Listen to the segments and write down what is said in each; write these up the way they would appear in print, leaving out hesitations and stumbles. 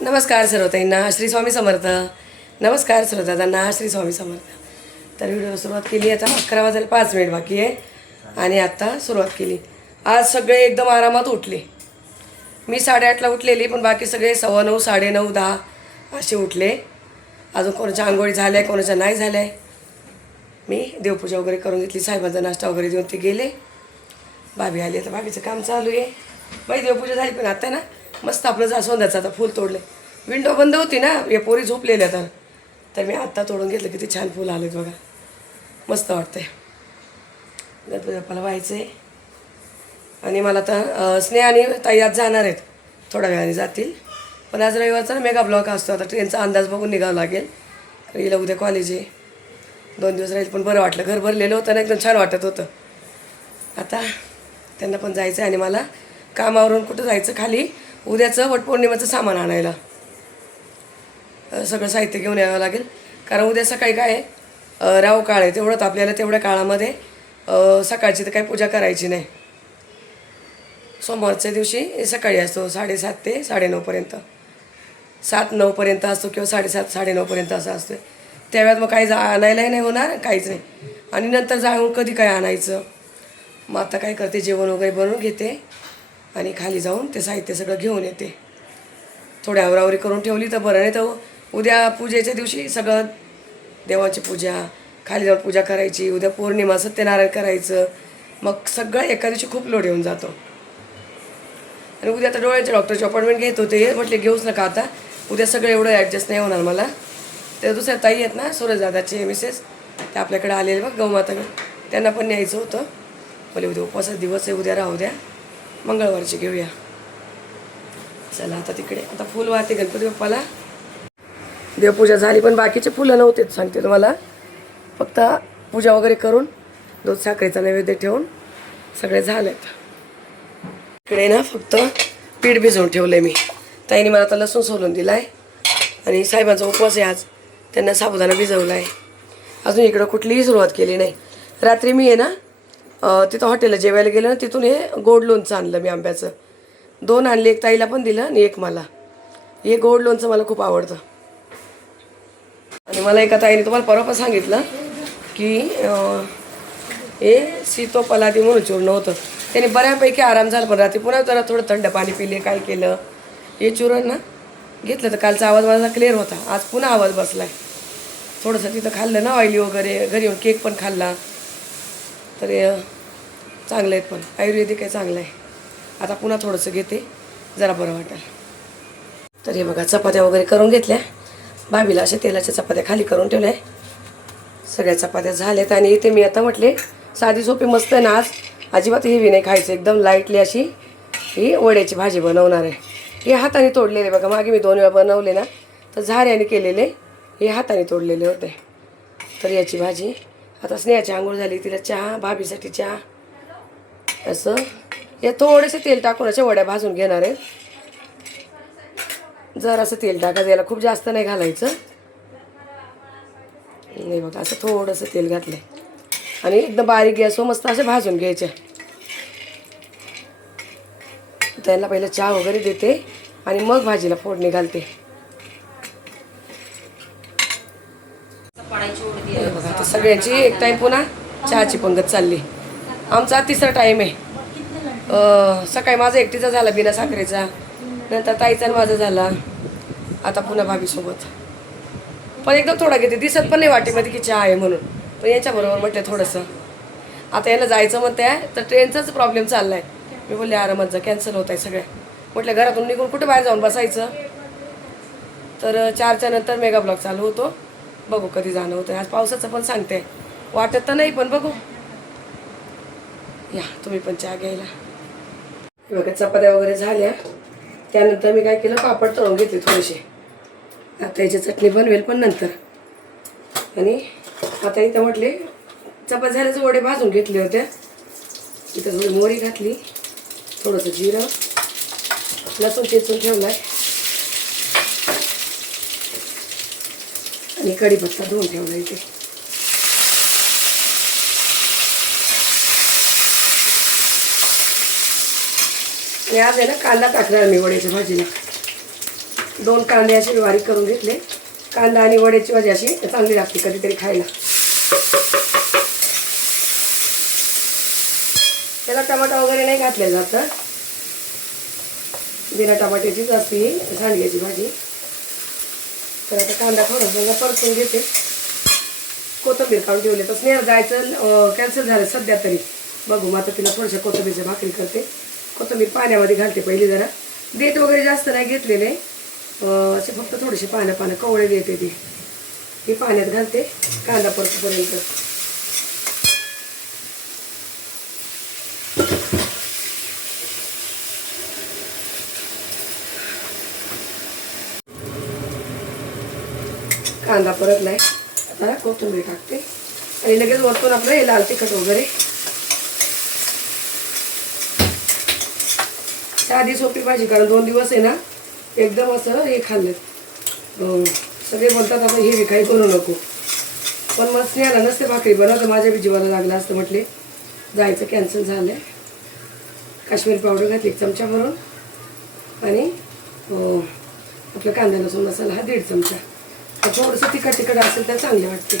नमस्कार सर्वताईंना श्री स्वामी समर्थ. नमस्कार सर्वदादांना श्री स्वामी समर्थ. तर व्हिडिओ सुरुवात केली. आता 11 वाजायला 5 मिनिट बाकी आहे आणि आता सुरुवात केली. आज सगळे एकदम आरामात उठले. मी 8:30ला उठलेली, पण बाकी सगळे 9:15, 9:30, 10 असे उठले. अजून कोणाच्या आंघोळी झाल्या, कोणाच्या नाही झाल्या. मी देवपूजा वगैरे करून घेतली, साहेबांचा नाश्ता वगैरे देऊन ते गेले. भाभी आली, आता भाभीचं काम चालू आहे. बाई देवपूजा झाली, पण आता ना मस्त आपलं जास्वंदाचं आता फूल तोडले. विंडो बंद होती ना, या पोरी झोपलेल्या तर मी आत्ता तोडून घेतलं. किती छान फुल आलेत बघा, मस्त वाटतंय. गणपती व्हायचं आहे. आणि मला तर स्नेहा आणि ताई आज जाणार आहेत, थोड्या वेळाने जातील. पण आज रविवारचा ना मेगा ब्लॉक असतो. आता ट्रेनचा अंदाज बघून निघावं लागेल. हिला उद्या कॉलेज आहे, 2 दिवस राहील. पण बरं वाटलं, घर भरलेलं होतं ना, एकदम छान वाटत होतं. आता त्यांना पण जायचं आहे आणि मला कामावरून कुठं जायचं, खाली उद्याचं वटपौर्णिमेचं सामान आणायला. सगळं साहित्य घेऊन यावं लागेल, कारण उद्या सकाळी काय राव काळ आहे. तेवढंच आपल्याला तेवढ्या काळामध्ये सकाळची तर काही पूजा करायची नाही. सोमवारच्या दिवशी सकाळी असतो 7:30 ते 9:30पर्यंत. 7-9पर्यंत असतो किंवा 7:30 9:30पर्यंत असं असतो. त्यावेळेत मग काही आणायलाही नाही होणार, काहीच नाही. आणि नंतर जाऊन कधी काय आणायचं. मग आता काय करते, जेवण वगैरे बनवून घेते आणि खाली जाऊन ते साहित्य सगळं घेऊन येते. थोडी आवरावरी करून ठेवली तर बरं. नाही तर उद्या पूजेच्या दिवशी सगळं देवाची पूजा, खाली जाऊन पूजा करायची. उद्या पौर्णिमा, सत्यनारायण करायचं. मग सगळं एका दिवशी खूप लोड येऊन जातो. आणि उद्या आता डोळ्यांच्या डॉक्टरची अपॉइंटमेंट घेत होते, म्हटले घेऊच नका आता, उद्या सगळं एवढं ॲडजस्ट नाही होणार मला. तर दुसऱ्या ताई आहेत ना, सूरजदादाचे मिसेस, ते आपल्याकडे आलेले बघ गौमाताकडे, त्यांना पण न्यायचं होतं. बोले उद्या उपवासाचा दिवस आहे, उद्या राहू द्या, मंगळवारची घेऊया. चला आता तिकडे आता फूल वाहते गणपती बाप्पाला. देवपूजा झाली, पण बाकीचे फुलं नव्हतेच सांगते तुम्हाला. फक्त पूजा वगैरे करून दूध साखरेचा नैवेद्य ठेवून सगळे झालेत. इकडे ना फक्त पीठ भिजवून ठेवलं आहे मी. ताईने मला आता लसूण सोलून दिला आहे. आणि साहेबांचा उपवास आहे आज, त्यांना साबुदाणा भिजवला आहे. अजून इकडं कुठलीही सुरुवात केली नाही. रात्री मी आहे ना तिथं हॉटेलला जेवायला गेलं ना, तिथून हे गोड लोणचं आणलं मी आंब्याचं. 2 आणले, एक ताईला पण दिलं आणि एक मला. हे गोड लोणचं मला खूप आवडतं. आणि मला एका ताईने तुम्हाला परवा पण सांगितलं की हे सीतोपलादी म्हणून चूर्ण होतं. त्याने बऱ्यापैकी आराम झाला. पण रात्री पुन्हा जरा थोडं थंड पाणी पिले, काय केलं, हे चूर्ण ना घेतलं तर कालचा आवाज माझा क्लिअर होता. आज पुन्हा आवाज बसला आहे. थोडंसं तिथं खाल्लं ना ऑइली वगैरे, घरी येऊन केक पण खाल्ला. तर चांगलं आहेत, पण आयुर्वेदिक आहे, चांगलं आहे. आता पुन्हा थोडंसं घेते, जरा बरं वाटेल. तर हे बघा चपात्या वगैरे करून घेतल्या. भाभीला अशा तेलाच्या चपात्या खाली करून ठेवल्या. सगळ्या चपात्या झाल्यात. आणि इथे मी आता म्हटले साधी सोपी मस्त आहे ना, आज अजिबात हेवी नाही खायचं, एकदम लाईटली अशी ही वड्याची भाजी बनवणार आहे. हे हाताने तोडलेले बघा, मागे मी 2 वेळा बनवले ना, तर झाऱ्याने केलेले, हे हाताने तोडलेले होते. तर याची भाजी. आता स्नेहाची आंघोळ झाली, तिला चहा, भाभीसाठी चहा. असं या थोडेसे तेल टाकून अशा वड्या भाजून घेणार आहे. जर असं तेल टाकायचं, याला खूप जास्त नाही घालायचं. नाही बघा, असं थोडंसं तेल घातलं आणि एकदम बारीक गॅसवर मस्त असे भाजून घ्यायचे. त्यांना पहिलं चहा वगैरे देते आणि मग भाजीला फोडणी घालते. बघा आता सगळ्यांची एक टाईम पुन्हा चहाची पंगत चालली. आमचा 3रा टाईम आहे. सकाळी माझा एकटीचा झाला बिना साखरेचा, नंतर ताईचा माझा झाला, आता पुन्हा भाभीसोबत. पण एकदम थोडा घेते, दिसत पण नाही वाटेमध्ये की चहा आहे म्हणून. पण याच्याबरोबर म्हटलं थोडंसं. आता याला जायचं म्हणते आहे, तर ट्रेनचाच प्रॉब्लेम चालला आहे. मी बोलले आरामात जा, कॅन्सल होत आहे सगळ्या. म्हटलं घरातून निघून कुठे बाहेर जाऊन बसायचं. तर 4च्या नंतर मेगा ब्लॉक चालू होतो, बघू कधी जाणं होतं. आज पावसाचं पण सांगते, वाटत तर नाही, पण बघू. या तुम्ही पण चहा घ्यायला. बघा चपात्या वगैरे झाल्या. त्यानंतर मी काय केलं, पापड तळून घेतले थोडेसे. आता याची चटणी बनवेल पण नंतर. आणि आता इथं म्हटले चपात्या झाल्याचे वडे भाजून घेतले होते. इथं थोडी मोहरी घातली, थोडंसं जिरं, लसूण चेचून ठेवला आहे आणि कढीपत्ता धुवून ठेवला इथे. आणि आज आहे ना कांदा टाकणार मी वड्याच्या भाजीला. 2 कांदे असे बारीक करून घेतले. कांदा आणि वड्याची भाजी अशी चांगली लागते कधीतरी खायला. त्याला टमाटा वगैरे नाही घातले जातं, बिना टमाट्याचीच असते ही सांडग्याची भाजी. तर आता कांदा थोडासा परतून घेते. कोथिंबीर काढून ठेवले तर स्नेहल जायचं कॅन्सल झालं सध्या तरी. बघू मग आता तिला थोडंसं कोथिंबीरच्या भाकरी करते. कोथिंबीर पाण्यामध्ये घालते पहिली जरा. देठ वगैरे जास्त नाही घेतलेले, असे फक्त थोडेसे पानं कवळे देते ती. ही पाण्यात घालते कांदा परतूपर्यंत. कांदा परतलाय, आता कोथिंबीर टाकते आणि लगेच वरतून आपलं हे लाल तिखट वगैरे. साधी सोपी भाजी, कारण 2 दिवस आहे ना एकदम असं हे खाल्लं. सगळे बोलतात आपण हे काही करू नको, पण मग स्नेहाला नसते भाकरी बनवतं, माझ्या बी जीवाला लागलं असतं. म्हटले जायचं कॅन्सल झालं. काश्मीरी पावडर घातली 1 चमचा भरून आणि आपला कांदा लसूण मसाला हा 1.5 चमचा. थोडंसं तिखट असेल तर चांगले वाटते.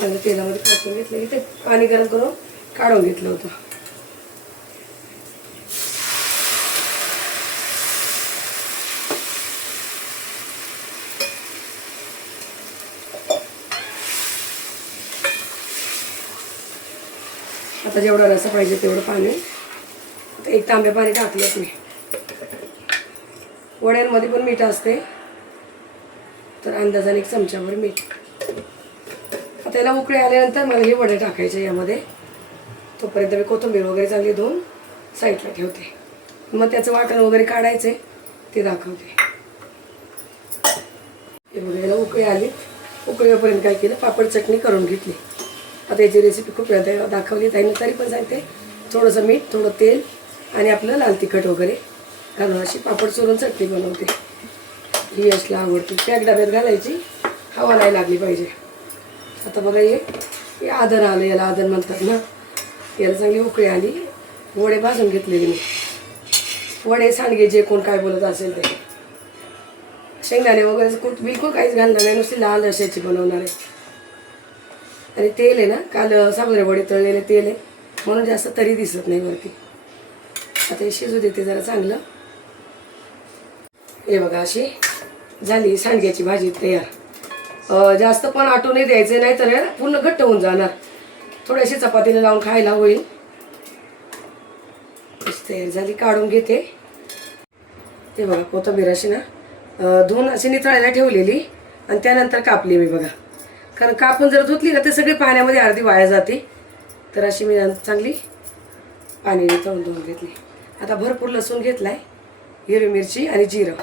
चांगलं तेलामध्ये परतून घेतलं की ते पाणी गरम करून काढून घेतलं होतं. आता जेवढा रस्सा पाहिजे तेवढं पाणी, आता 1 तांब्या पाणी टाकलं मी. वड्यांमध्ये पण मीठ असते, तर अंदाजाने 1 चमचाभर मीठ. आता याला उकळी आल्यानंतर मला हे वडे टाकायचे यामध्ये. तोपर्यंत मी कोथिंबीर वगैरे चांगली धुवून साईडला ठेवते. मग त्याचं वाटण वगैरे काढायचे ते दाखवते. हे बघा याला उकळी आली. उकळीपर्यंत काय केलं, पापड चटणी करून घेतली. आता याची रेसिपी खूप वेळा दाखवली ताईनं, तरी पण सांगते. थोडंसं मीठ, थोडं तेल आणि आपलं लाल तिखट वगैरे घालून अशी पापड चुरून चटणी बनवते. ही यशला आवडते. पॅक डब्यात घालायची, हवा नाही लागली पाहिजे. आता बघा हे आदर आलं, याला आदर म्हणतात ना. याला चांगली उकळी आली. वडे भाजून घेतलेले मी. वडे सांडगे जे कोण काय बोलत असेल ते. शेंगदाणे वगैरे बिलकुल काहीच घालणार नाही, नुसती लाल अशाची बनवणार आहे. आणि तेल आहे ना, काल साबुदाणे वडे तळलेले तेल आहे म्हणून जास्त तरी दिसत नाही वरती. आता हे शिजू देते जरा चांगलं. हे बघा अशी झाली सांडग्याची भाजी तयार. जास्त पण आटू नाही द्यायचे, नाही तर पूर्ण घट्ट होऊन जाणार. थोडीशी चपातीला लावून खायला होईल. तयार झाली, काढून घेते. हे बघा कोथिंबीर अशी ना धुवून अशी नितळायला ठेवलेली आणि त्यानंतर कापली मी बघा. कारण कापून जर धुतली ना ते सगळे पाण्यामध्ये अर्धी वाया जाते. तर अशी मी चांगली पाणी नितळून धुवून घेतली. आता भरपूर लसूण घेतलाय, हिरवी मिरची आणि जिरं.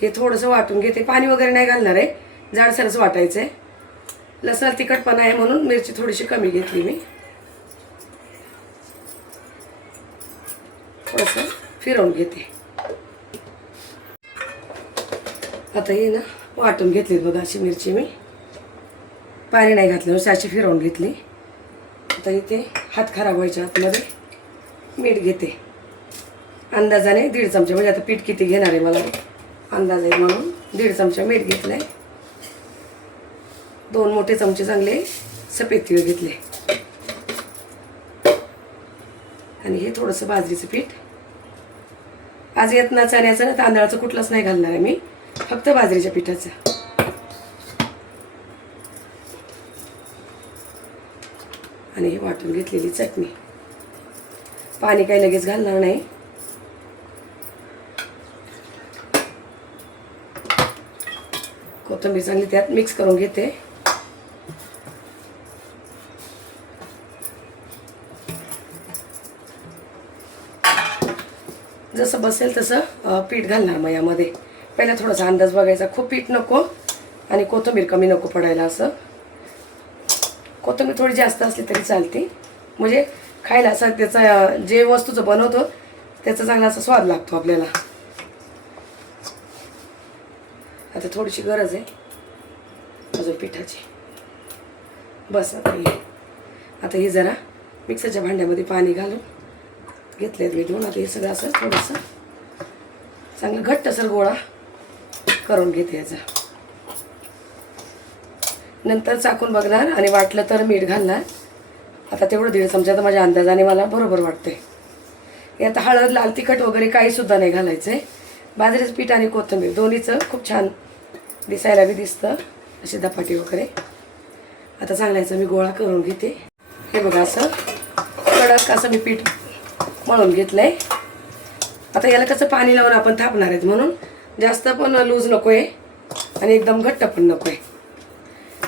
हे थोडंसं वाटून घेते. पाणी वगैरे नाही घालणार आहे, जाडसरच वाटायचं आहे. लसणाला तिखटपणा आहे म्हणून मिरची थोडीशी कमी घेतली मी. थोडंसं फिरवून घेते. आता हे ना वाटून घेतली बघा अशी मिरची मी. पाणी नाही घातलं, अशी फिरवून घेतली. आता इथे हात खराब व्हायच्या आतमध्ये मीठ घेते अंदाजाने 1.5 चमचा. म्हणजे आता पीठ किती घेणार आहे मला अंदाज आहे म्हणून 1.5 चमचा मीठ घेतलं आहे. 2 मोठे चमचे चांगले सफेद तीळ घेतले आणि हे थोडंसं बाजरीचं पीठ. आज येत ना चण्याचं ना तांदळाचं कुठलंच नाही घालणार आहे मी, फक्त बाजरीच्या पिठाचं. आणि हे वाटून घेतलेली चटणी. पाणी काही लगेच घालणार नाही. कोथिंबीर चांगली त्यात मिक्स करून घेते. जसं बसेल तसं पीठ घालणार मग यामध्ये. पहिला थोडासा अंदाज बघायचा, खूप पीठ नको आणि कोथिंबीर कमी नको पडायला. असं कोथिंबीर थोडी जास्त असली तरी चालते, म्हणजे खायला असं त्याचा जे वस्तूचं बनवतो त्याचा चांगला असा स्वाद लागतो आपल्याला. आता थोडीशी गरज आहे अजून पिठाची. बस आता हे जरा मिक्सरच्या भांड्यामध्ये पाणी घालून घेतलेत मी धुवून. आता हे सगळं असं थोडंसं चांगलं घट्टसर गोळा करून घेते याचा. नंतर चाकून बघणार आणि वाटलं तर मीठ घालणार. आता तेवढं 1.5 चमचा तर माझ्या अंदाजाने मला बरोबर वाटते. यात हळद, लाल तिखट वगैरे काहीसुद्धा नाही घालायचं आहे. बाजरीचं पीठ आणि कोथिंबीर दोन्हीचं खूप छान दिसायला बी दिसतं, अशी धपाटी वगैरे. आता चांगल्याचं मी गोळा करून घेते. हे बघा असं कडक असं मी पीठ मळून घेतलं आहे. आता याला कसं पाणी लावून आपण थापणार आहेत, म्हणून जास्त पण लूज नको आहे आणि एकदम घट्ट पण नको आहे.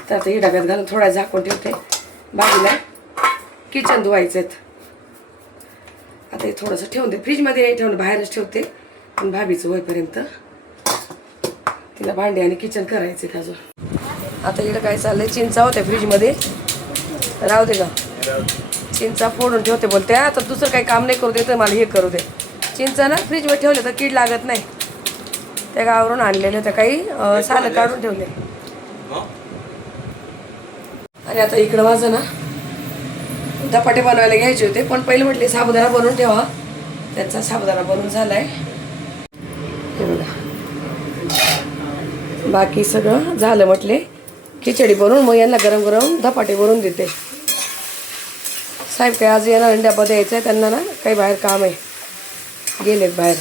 तर आता ही डब्यात घालून थोडा झाकून ठेवते. बाजूला किचन धुवायचं आहेत. आता हे थोडंसं ठेवून दे, फ्रीजमध्ये नाही ठेवून बाहेरच ठेवते. पण भाभीचं होईपर्यंत तिला भांडे आणि किचन करायचे अजून. आता इकडं काय चाललंय, चिंचा होत्या फ्रीजमध्ये, राहू दे का, चिंचा फोडून ठेवते. बोलते आता दुसरं काही काम नाही करू दे तर मला हे करू दे. चिंचा ना फ्रीजमध्ये ठेवले तर कीड लागत नाही. त्या गावावरून आणलेल्या त्या काही सालं काढून ठेवले. आणि आता इकडं माझं ना धपाटे बनवायला घ्यायचे होते, पण पहिले म्हटले साबुदाणा बनवून ठेवा. त्यांचा साबुदाणा बनवून झालाय. हे बघा बाकी सगळं झालं. म्हटले खिचडी बनवून मग यांना गरम गरम धपाटे बनवून देते. साहेब काय आज येणार डबा द्यायचा आहे त्यांना ना, काही बाहेर काम आहे, गेलेत बाहेर.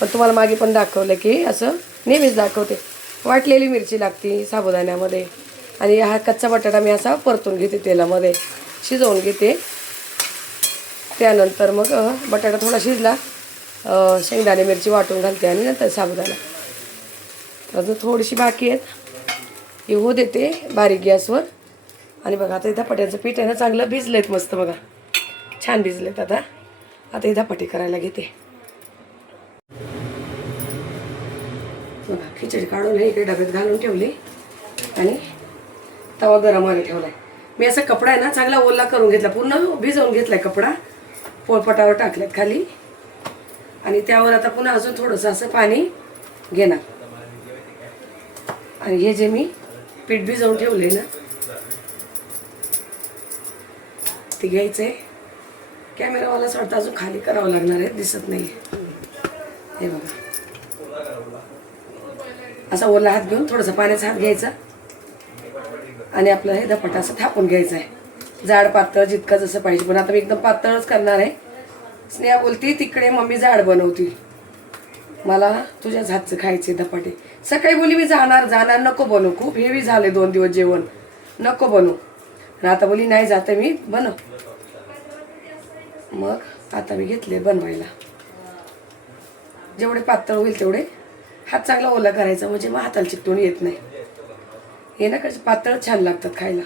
पण तुम्हाला मागे पण दाखवलं की असं नेहमीच दाखवते. वाटलेली मिरची लागते साबुदाण्यामध्ये आणि हा कच्चा बटाटा मी असा परतून घेते, तेलामध्ये शिजवून घेते. त्यानंतर मग बटाटा थोडा शिजला, शेंगदाणे मिरची वाटून घालते आणि नंतर साबुदाणा. अजून थोडीशी बाकी आहेत, हे होऊ देते बारीक गॅसवर. आणि बघा आता हे धपाट्याचं पीठ आहे ना चांगलं भिजलेत मस्त, बघा छान भिजलेत. आता हे धपाटे करायला घेते. बघा खिचडी काढून हे इकडे डब्यात घालून ठेवली आणि तवा गरम व्हायला ठेवला आहे. मी असा कपडा आहे ना चांगला ओला करून घेतला, पूर्ण भिजवून घेतला आहे कपडा. पोळपाटावर टाकल्यात खाली आणि त्यावर आता पुन्हा अजून थोडंसं असं पाणी घेणार. आणि हे जे मी पीठ भिजवून ठेवले ना ते घ्यायचं आहे. कॅमेरावाला वाटतं अजून खाली करावं लागणार आहे, दिसत नाही. हे बघा असा ओला हात घेऊन थोडासा पाण्याचा हात घ्यायचा आणि आपलं हे धपाटा असं थापून घ्यायचं आहे. जाड पातळ जितकं जसं पाहिजे, पण आता मी एकदम पातळच करणार आहे. स्नेहा बोलती तिकडे मम्मी जाड बनवती, मला तुझ्याच हातचं खायचे धपाटे. सकाळी बोली मी जाणार नको बनवू, खूप हेवी झाले 2 दिवस जेवण, नको बनवू. आणि आता बोली नाही जाते मी, बनव. मग आता मी घेतले बनवायला. जेवढे पातळ होईल तेवढे हात चांगला ओला करायचा, म्हणजे मग हाताला चिकटून येत नाही. हे ना कसं पातळ छान लागतात खायला.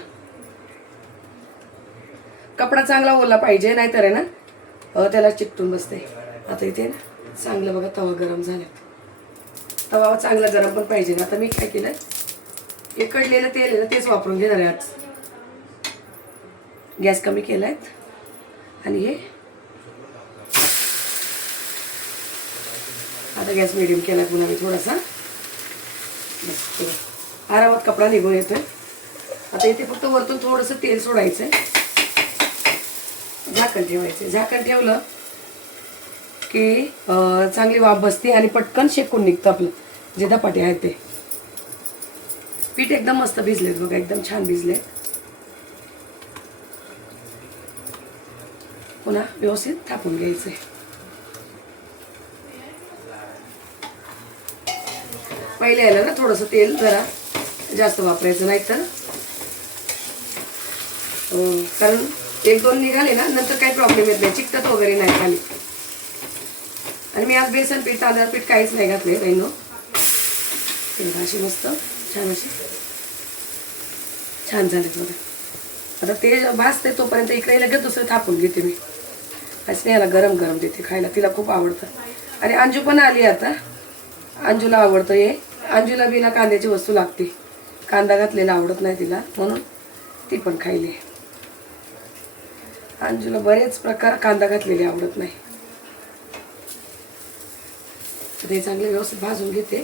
कपडा चांगला ओला पाहिजे, नाहीतर आहे ना त्याला चिकटून बसते. आता इथे ना चांगलं बघा तवा गरम झाला. तवा चांगला गरम पण पाहिजे. आता मी काय केलं, इकडलेलं तेल आहे ना तेच वापरून घेणार आहे आज. गॅस कमी केला आहे आणि हे आता गॅस मिडियम केला पुन्हा मी थोडासा. आरामात कपडा निघून येतोय. आता इथे फक्त वरतून थोडंसं तेल सोडायचं आहे, झाकण ठेवायचं. झाकण ठेवलं की चांगली वाफ बसते आणि पटकन शेकून निघतं आपलं जे धपाटे आहेत ते. पीठ एकदम मस्त भिजलेत बघा, एकदम छान भिजले. पुन्हा व्यवस्थित थापून घ्यायचं आहे. पहिले यायला ना थोडंसं तेल जरा जास्त वापरायचं, नाही तर कारण 1-2 निघाले ना नंतर काही प्रॉब्लेम येत नाही, चिकटत वगैरे नाही खाली. आणि मी आज बेसन पीठ, तांदळाचं पीठ काहीच नाही घातले बहिणो. अशी मस्त छान अशी छान झालेत बघा. आता ते भाजते तोपर्यंत इकडे लगेच दुसरं थापून घेते मी. असं याला गरम गरम देते खायला, तिला खूप आवडतं. आणि अंजू पण आली आता, अंजूला आवडतं हे. अंजूला बिना कांद्याची वस्तू लागते, कांदा घातलेला आवडत नाही तिला, म्हणून ती पण खायली. अंजूला बरेच प्रकार कांदा घातलेले आवडत नाही. ते चांगले व्यवस्थित भाजून घेते.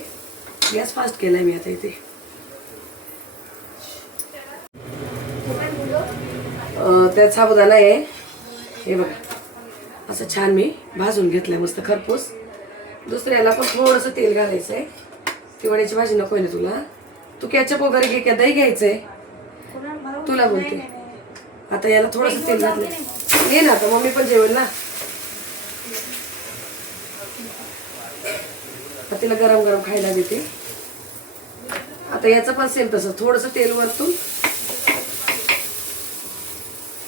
गॅस फास्ट केलाय मी आता इथे. त्यात साबुदाणा आहे हे बघा, असं छान मी भाजून घेतलंय मस्त खरपूस. दुसऱ्या याला पण थोडंसं तेल घालायचं आहे. ती वड्याची भाजी नको आहे ना तुला? तू कॅचअप वगैरे घे का दही घ्यायचंय तुला बोलते. आता याला थोडंसं तेल घातलं घे ना, आता मम्मी पण जेवेल ना. आता तिला गरम गरम खायला देते. आता याचं पण सेम तसं थोडंसं तेल वरतून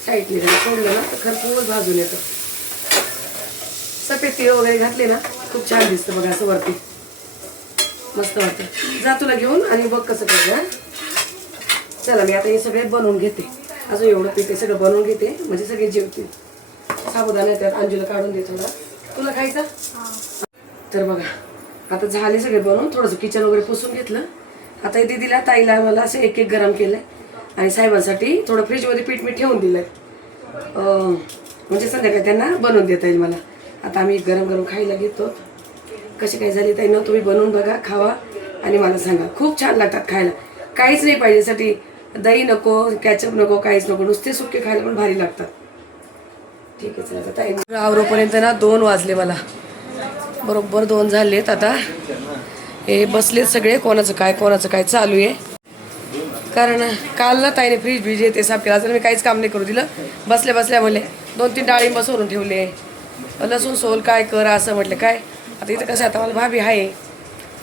साईडने सोडलं ना तर खरपूस भाजून येतं. सफेद तीळ वगैरे घातले ना खूप छान दिसतं बघा असं वरती, मस्त वाटतं. जा तुला घेऊन आणि बघ कसं करतं. चला मी आता हे सगळे बनवून घेते. अजून एवढं पीठ हे सगळं बनवून घेते म्हणजे सगळे जेवतील. साबुदाणा त्यात अंजूला काढून दे थोडा. तुला खायचा? तर बघा आता झाले सगळे बनवून. थोडंसं किचन वगैरे पुसून घेतलं. आता हे दीदीला ताईला मला असं एक एक गरम केलं आणि साहेबांसाठी थोडं फ्रीजमध्ये पीठ मी ठेवून दिलं म्हणजे संध्याकाळी त्यांना बनवून देता येईल मला. आता आम्ही गरम गरम खायला घेतो. कशी काय झाली ताई ना, तुम्ही बनवून बघा, खावा आणि मला सांगा. खूप छान लागतात खायला. काहीच नाही पाहिजे साठी, दही नको, कॅचअप नको, काहीच नको, नुसते सुके खायला पण भारी लागतात. ठीक आहे चला आता ताई आवरोपर्यंत ना 2 वाजले मला, बरोबर 2 झालेत. आता हे बसलेत सगळे, कोणाचं काय चालू आहे. कारण काल ना ताईने फ्रीज येते साफ केला, तर मी काहीच काम नाही करू दिलं. बसल्या बसल्या म्हणले 2-3 डाळिंब सोडून ठेवले, लसूण सोल काय कर असं म्हटलं. काय आता इथं कसं आता मला भाभी आहे,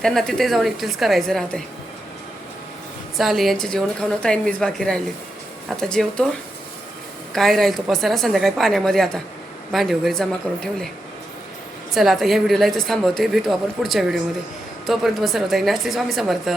त्यांना तिथे जाऊन एकटीच करायचं राहते. चालेल यांचे जेवण खाऊन ताईन मीच बाकी राहिले. आता जेवतो. काय राहील तो पसारा संध्याकाळी पाण्यामध्ये आता भांडे वगैरे जमा करून ठेवले. चला आता ह्या व्हिडिओला इथंच थांबवते. भेटू आपण पुढच्या व्हिडिओमध्ये. तोपर्यंत मग सर्व ताईंना श्री स्वामी समर्थ.